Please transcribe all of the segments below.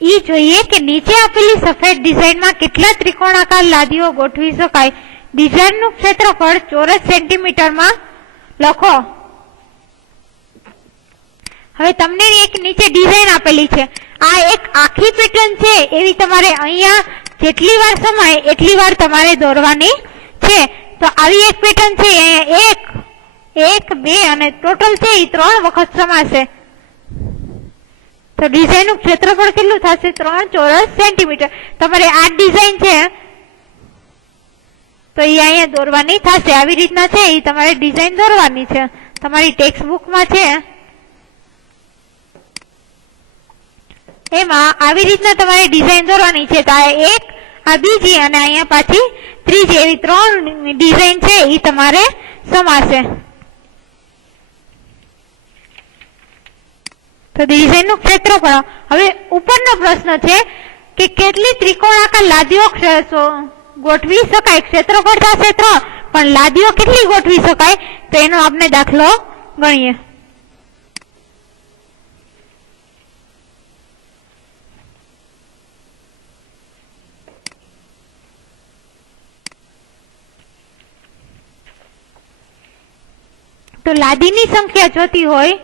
ઈ જોઈએ કે નીચે આપેલી સફેદ ડિઝાઇનમાં કેટલા ત્રિકોણાકાર લાદીઓ ગોઠવી શકાય. ડિઝાઇનનું ક્ષેત્રફળ ચોરસ સેન્ટીમીટરમાં લખો. હવે તમને એક નીચે ડિઝાઇન આપેલી છે. આ એક આખી પેટર્ન છે, એવી તમારે અહીંયા જેટલી વાર સમાય એટલી વાર તમારે દોરવાની છે. તો આવી એક પેટર્ન છે, અહીંયા એક બે અને ટોટલ છે એ 3 વખત સમાશે. તો ડિઝાઇનનું ક્ષેત્રફળ કેટલું થશે? 3 ચોરસ સેન્ટીમીટર. તમારે આ ડિઝાઇન છે તો એ અહીંયા દોરવાની થશે. આવી રીતના છે એ તમારે ડિઝાઇન દોરવાની છે. તમારી ટેક્સ્ટ બુકમાં છે એમાં આવી રીતના તમારે ડિઝાઇન દોરવાની છે. તો આ એક, આ બીજી અને અહીંયા પાછી ત્રીજી, એવી 3 ડિઝાઇન છે એ તમારે સમાશે. તો ડિઝાઇનનું ક્ષેત્રફળ. હવે ઉપરનો પ્રશ્ન છે કે કેટલી ત્રિકોણાકાર લાદીઓ ગોઠવી શકાય. ક્ષેત્રફળ થશે 3, પણ લાદીઓ કેટલી ગોઠવી શકાય? તો એનો આપણે દાખલો ગણીએ. તો લાદીની સંખ્યા જોતી હોય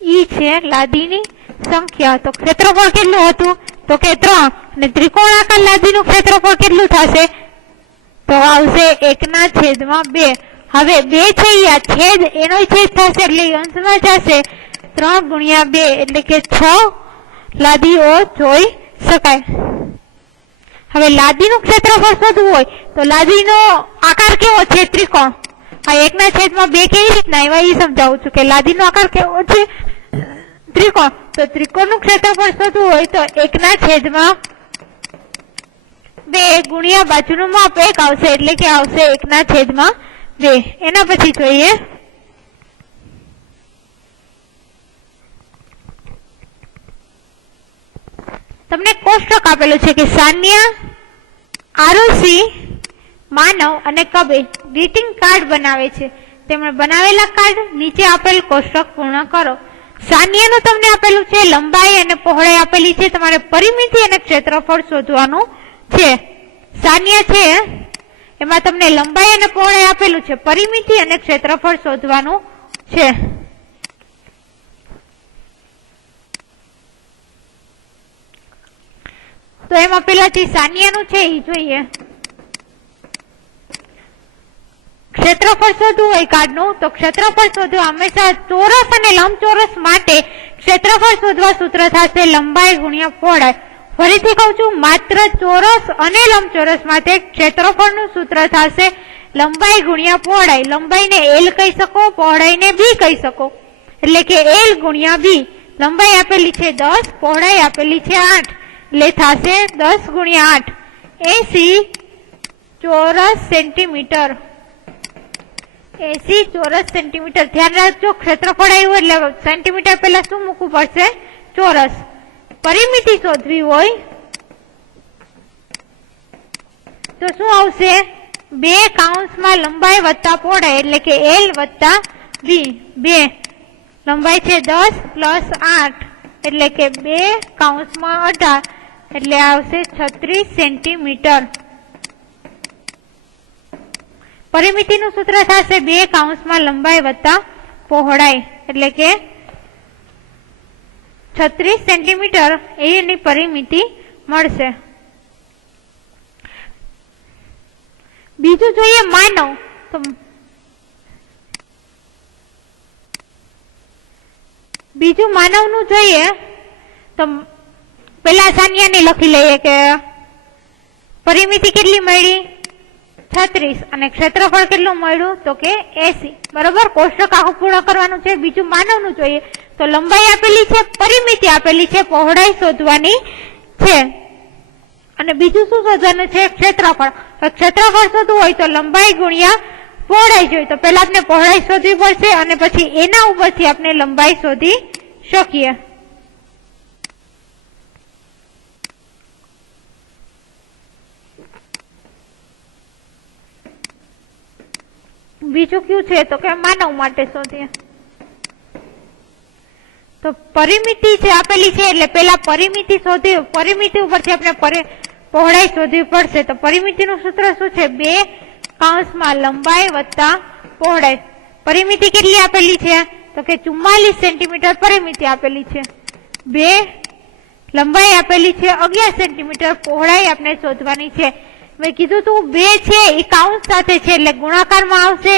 ઈ છે લાદીની સંખ્યા. તો ક્ષેત્રફળ કેટલું હતું? તો કે 3. અને ત્રિકોણાકાર લાદીનું ક્ષેત્રફળ કેટલું થશે? તો આવશે 1/2. હવે 2 છે આ છેદ, એનો છેદ થશે એટલે અંશમાં જશે. 3 × 2 એટલે કે 6 લાદીઓ જોઈ શકાય. હવે લાદીનું ક્ષેત્રફળ શોધવું હોય તો લાદીનો આકાર કેવો છે? ત્રિકોણ. આ 1/2 કેવી રીતના આવ્યા એ સમજાવું છું કે લાદીનો આકાર કેવો છે? ત્રિકોણ. તો ત્રિકોણનું ક્ષેત્રફળ શોધવું હોય તો 1/2 ગુણ્યા બાજુનું માપ 1 આવશે, એટલે કે આવશે 1/2. એના પછી જોઈએ તમને કોષ્ટક આપેલું છે કે સાન્યા, આરુષિ, માનવ અને કબીર ગ્રીટિંગ કાર્ડ બનાવે છે. તેમણે બનાવેલા કાર્ડ નીચે આપેલ કોષ્ટક પૂર્ણ કરો. સાન્યાનું તમને આપેલું છે લંબાઈ અને પહોળાઈ આપેલી છે. તમારે પરિમિતિ અને ક્ષેત્રફળ શોધવાનું છે. સાન્યા છે એમાં તમને લંબાઈ અને પહોળાઈ આપેલું છે, પરિમિતિ અને ક્ષેત્રફળ શોધવાનું છે. તો એમાં પેલાથી સાન્યાનું છે એ જોઈએ. ક્ષેત્રફળ શોધવું હોય કાર્ડનું તો ક્ષેત્રફળ શોધવા હંમેશા ચોરસ અને લંબચોરસ માટે ક્ષેત્રફળ શોધવા સૂત્ર થશે લંબાઈ ગુણ્યા પહોળાઈ. ફરીથી કહું છું, માત્ર ચોરસ અને લંબચોરસ માટે ક્ષેત્રફળનું સૂત્ર થશે લંબાઈ ગુણ્યા પહોળાઈ. લંબાઈને L કહી શકો, પહોળાઈને B કહી શકો, એટલે કે L ગુણ્યા B. લંબાઈ આપેલી છે 10, પહોળાઈ આપેલી છે 8, એટલે થશે 10 ગુણ્યા 8, 80 ચોરસ સેન્ટીમીટર. 80 ચોરસ સેન્ટીમીટર. ધ્યાન રાખજો, ક્ષેત્રફળ આવ્યું એટલે સેન્ટીમીટર પહેલા શું મૂકવું પડશે? ચોરસ. પરિમિતિ શોધવી હોય તો શું આવશે? 2 કૌંસમાં લંબાઈ વત્તા પહોળાઈ, એટલે કે L વત્તા B. 2 લંબાઈ છે 10 પ્લસ 8 એટલે કે 2 કૌંસમાં 18 એટલે આવશે 36 સેન્ટીમીટર. પરિમિતિનું સૂત્ર થશે 2 કૌંસમાં લંબાઈ વત્તા પહોળાઈ, એટલે કે 36 સેન્ટીમીટર એની પરિમિતિ મળશે. બીજું જોઈએ માનવ. તો બીજું માનવનું જોઈએ તો પેલા સાન્યાને લખી લઈએ કે પરિમિતિ કેટલી મળી? 36 અને ક્ષેત્રફળ કેટલું મળ્યું? તો કે 80. બરોબર, કોષ્ટક આખું પૂર્ણ કરવાનું છે. બીજું માનવનું જોઈએ તો લંબાઈ આપેલી છે, પરિમિતિ આપેલી છે, પહોળાઈ શોધવાની છે અને બીજું શું શોધવાનું છે? ક્ષેત્રફળ. ક્ષેત્રફળ શોધવું હોય તો લંબાઈ ગુણ્યા પહોળાઈ જોઈએ તો પહેલા આપણે પહોળાઈ શોધવી પડશે અને પછી એના ઉપરથી આપણે લંબાઈ શોધી શકીએ. બીજું કયું છે તો કે માનવ માટે શોધીએ. તો પરિમિતિ જે આપેલી છે એટલે પેલા પરિમિતિ શોધી, પરિમિતિ ઉપરથી આપણે પહોળાઈ શોધવી પડશે. તો પરિમિતિનું સૂત્ર શું છે? 2 કૌંસમાં લંબાઈ વત્તા પહોળાઈ. પરિમિતિ કેટલી આપેલી છે? તો કે 44 સેન્ટીમીટર પરિમિતિ આપેલી છે. 2 લંબાઈ આપેલી છે 11 સેન્ટીમીટર, પહોળાઈ આપણે શોધવાની છે. મેં કીધું તું 2 છે એ કૌંસ સાથે છે એટલે ગુણાકારમાં આવશે.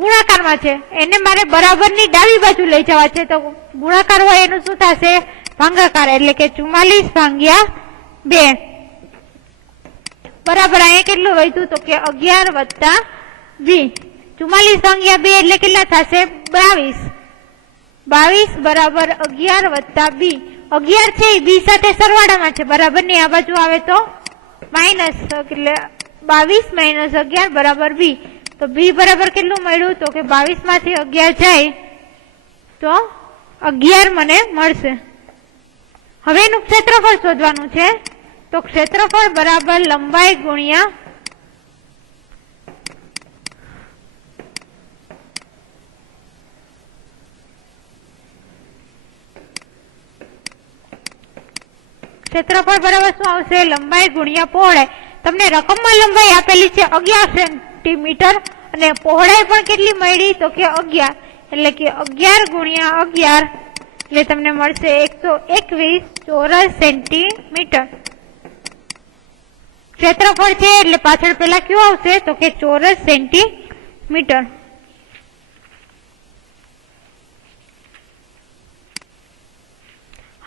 ગુણાકારમાં છે એને મારે બરાબરની ડાબી બાજુ લઈ જવા છે, તો ગુણાકાર હોય એનું શું થશે? ભાગાકાર. એટલે કે 44 ભાગ્યા 2 બરાબર અહીંયા કેટલું વધ્યું? તો કે 11 વત્તા 20. 44 ભાગ્યા 2 એટલે કેટલા થશે? 22. 22 બરાબર 11 વત્તા 20. 11 છે એ 20 સાથે સરવાળામાં છે, બરાબર ની આ બાજુ આવે તો માઇનસ, એટલે 22 માઇનસ 11 બરાબર 20. તો બી બરાબર કેટલું મળ્યું? તો કે 22 માંથી 11 જાય તો 11 મને મળશે. હવે એનું ક્ષેત્રફળ શોધવાનું છે. તો ક્ષેત્રફળ બરાબર લંબાઈ ગુણ્યા ક્ષેત્રફળ બરાબર શું આવશે? લંબાઈ ગુણ્યા પહોળાઈ. તમને રકમમાં લંબાઈ આપેલી છે 11 સેન્ટીમીટર અને પહોળાઈ પણ કેટલી મળી? તો કે 11. એટલે કે 11 ગુણ્યા 11 એટલે તમને મળશે 121 ચોરસ સેન્ટીમીટર. ક્ષેત્રફળ છે એટલે પાછળ પેલા કયું આવશે? તો કે ચોરસ સેન્ટીમીટર.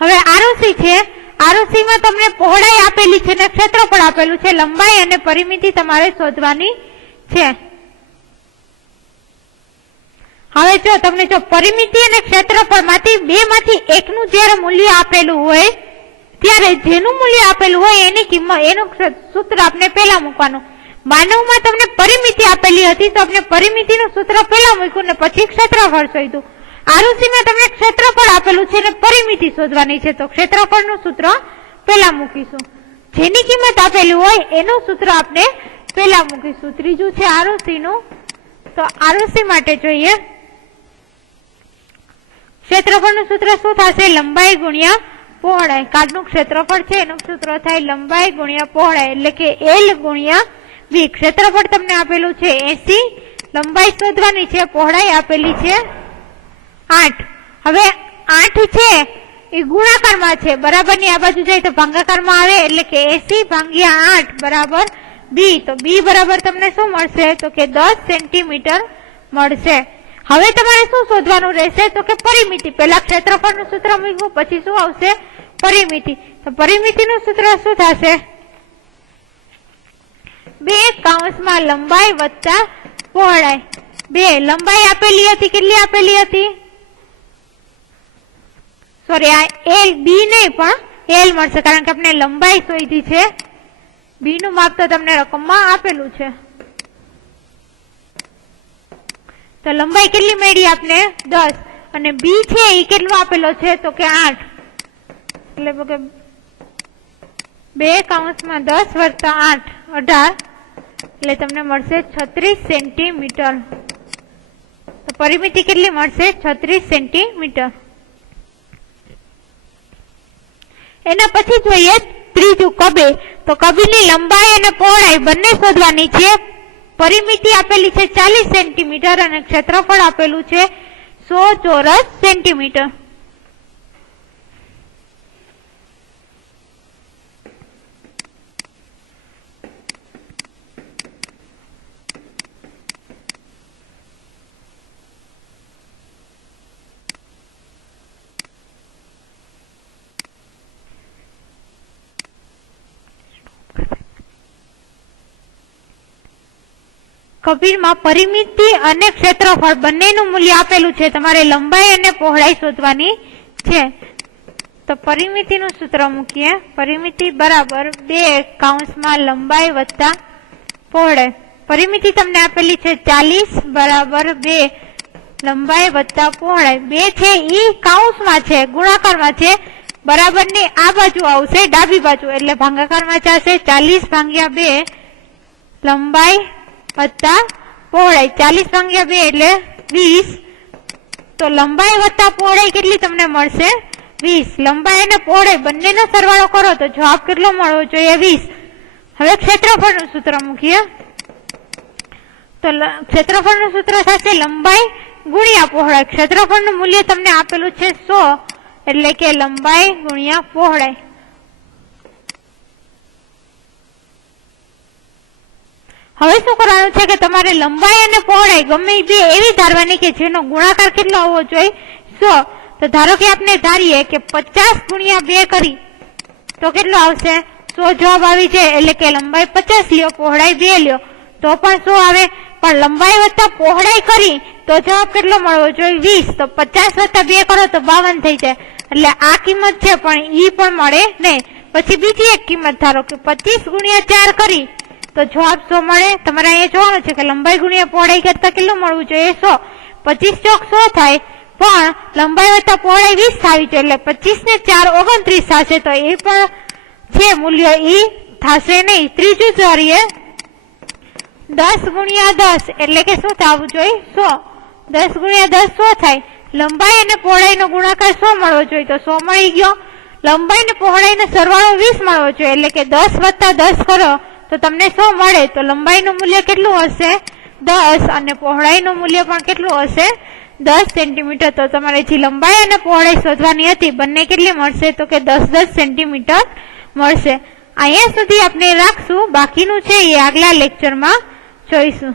હવે આરોસી છે. આરોસી માં તમને પહોળાઈ આપેલી છે ને ક્ષેત્રફળ આપેલું છે. લંબાઈ અને પરિમિતિ તમારે શોધવાની છે. હવે જો તમને જો પરિમિતિ અને ક્ષેત્રફળ માંથી 2 માંથી એકનું જયારે મૂલ્ય આપેલું હોય ત્યારે જેનું મૂલ્ય આપેલું હોય એની કિંમત, એનું સૂત્ર આપણે પેલા મૂકવાનું. માનવમાં તમને પરિમિતિ આપેલી હતી તો આપણે પરિમિતિનું સૂત્ર પેલા મૂક્યું ને પછી ક્ષેત્રફળ શોધ્યું. આરુષિમાં તમને ક્ષેત્રફળ આપેલું છે ને પરિમિતિ શોધવાની છે, તો ક્ષેત્રફળનું સૂત્ર પેલા મૂકીશું. જેની કિંમત આપેલી હોય એનું સૂત્ર આપણે પેલા મૂકીશું. ત્રીજું છે આરુષિનું. તો આરુષિ માટે જોઈએ ક્ષેત્રફળનું સૂત્ર શું થશે? લંબાઈ ગુણ્યા પહોળાઈ. કાર્ડનું ક્ષેત્રફળ છે એનું સૂત્ર થાય લંબાઈ ગુણ્યા પહોળાઈ, એટલે કે L ગુણ્યા V. ક્ષેત્રફળ તમને આપેલું છે 80, લંબાઈ શોધવાની છે, પહોળાઈ આપેલી છે 8. હવે 8 છે એ ગુણાકારમાં છે, બરાબર ની આ બાજુ જાય તો ભાગાકારમાં આવે, એટલે કે 80 ભાગ્યા 8 બરાબર B. તો B બરાબર તમને શું મળશે? તો કે 10 સેન્ટીમીટર મળશે. હવે તમારે શું શોધવાનું રહેશે? તો કે પરિમિતિ. પેલા ક્ષેત્રફળનું સૂત્ર મૂક્યું પછી શું આવશે? પરિમિતિ. તો પરિમિતિનું સૂત્ર શું થશે? 2 કૌંસમાં લંબાઈ વત્તા પહોળાઈ. 2 લંબાઈ આપેલી હતી, કેટલી આપેલી હતી? સોરી, આ L B નહીં પણ L મળશે, કારણ કે આપણે લંબાઈ શોધી છે. B નું માપ તો તમને રકમમાં આપેલું છે. તો લંબાઈ કેટલી મળી આપને? 10. અને B છે એ કેટલો આપેલો છે? તો કે 8. એટલે કે 2 કૌંસમાં 10 વત્તા 8 18, એટલે તમને મળશે 36 સેન્ટીમીટર. તો પરિમિતિ કેટલી મળશે? 36 સેન્ટીમીટર. એના પછી જોઈએ ત્રીજું કબીર. તો કબીરની લંબાઈ અને પહોળાઈ બંને શોધવાની છે. પરિમિતિ આપેલી છે 40 સેન્ટીમીટર અને ક્ષેત્રફળ આપેલું છે 100 ચોરસ સેન્ટીમીટર. કબીરમાં પરિમિતિ અને ક્ષેત્રફળ બંનેનું મૂલ્ય આપેલું છે. તમારે લંબાઈ અને પહોળાઈ શોધવાની છે. તો પરિમિતિનું સૂત્ર મૂકીએ. પરિમિતિ બરાબર 2 કૌંસમાં લંબાઈ વત્તા પહોળાઈ. પરિમિતિ તમને આપેલી છે 40 બરાબર 2 લંબાઈ વત્તા પહોળાઈ. 2 છે ઈ કૌંસમાં છે, ગુણાકારમાં છે, બરાબર ની આ બાજુ આવશે ડાબી બાજુ, એટલે ભાગાકારમાં જશે. 40 ભાગ્યા 2 લંબાઈ વત્તા પહોળાઈ 40 ભાગ્યા 2 એટલે 20. તો લંબાઈ વત્તા પહોળાઈ કેટલી તમને મળશે? 20. લંબાઈ અને પહોળાઈ બંનેનો સરવાળો કરો તો જવાબ કેટલો મળવો જોઈએ? 20. હવે ક્ષેત્રફળનું સૂત્ર મૂકીએ તો ક્ષેત્રફળનું સૂત્ર થશે લંબાઈ ગુણ્યા પહોળાઈ. ક્ષેત્રફળનું મૂલ્ય તમને આપેલું છે 100 એટલે કે લંબાઈ ગુણ્યા પહોળાઈ. હવે શું કરવાનું છે કે તમારે લંબાઈ અને પહોળાઈ ગમે બે એવી ધારવાની કે જેનો ગુણાકાર કેટલો હોવો જોઈએ? 100. તો ધારો કે આપણે ધારીએ કે 50 ગુણ્યા 2 કરી તો કેટલો આવશે? 100 જવાબ આવી જાય. એટલે કે લંબાઈ 50 લ્યો, પહોળાઈ 2 લ્યો તો પણ 100 આવે. પણ લંબાઈ વત્તા પહોળાઈ કરી તો જવાબ કેટલો મળવો જોઈએ? 20. તો 50 વત્તા 2 કરો તો 52 થઈ જાય. એટલે આ કિંમત છે પણ ઈ પણ મળે નહીં. પછી બીજી એક કિંમત ધારો કે 25 ગુણ્યા 4 કરી તો જવાબ 100 મળે. તમારે અહીંયા જોવાનું છે કે લંબાઈ ગુણ્યા પહોળાઈ કરતા કેટલું મળવું જોઈએ? 100. 25 ચોક 100 થાય પણ લંબાઈ વત્તા પહોળાઈ 20 થાવી જોઈએ. એટલે 25 ને 4 29 થશે. તો એ પણ છે મૂલ્ય ઈ થશે નહીં. ત્રીજું ધારીએ 10 ગુણ્યા 10 એટલે કે શું થવું જોઈએ? 100. 10 ગુણ્યા 10 100 થાય. લંબાઈ અને પહોળાઈ નો ગુણાકાર 100 મળવો જોઈએ તો 100 મળી ગયો. લંબાઈ અને પહોળાઈ નો સરવાળો 20 મળવો જોઈએ. એટલે કે 10 વત્તા 10 કરો તો તમને 100 મળે. તો લંબાઈ નું મૂલ્ય કેટલું હશે? 10. અને પહોળાઈ નું મૂલ્ય પણ કેટલું હશે? 10 સેન્ટીમીટર. તો તમારે જે લંબાઈ અને પહોળાઈ શોધવાની હતી બંને કેટલી મળશે? તો કે 10 સેન્ટીમીટર મળશે. અહીંયા સુધી આપણે રાખશું. બાકીનું છે એ આગલા લેક્ચરમાં જોઈશું.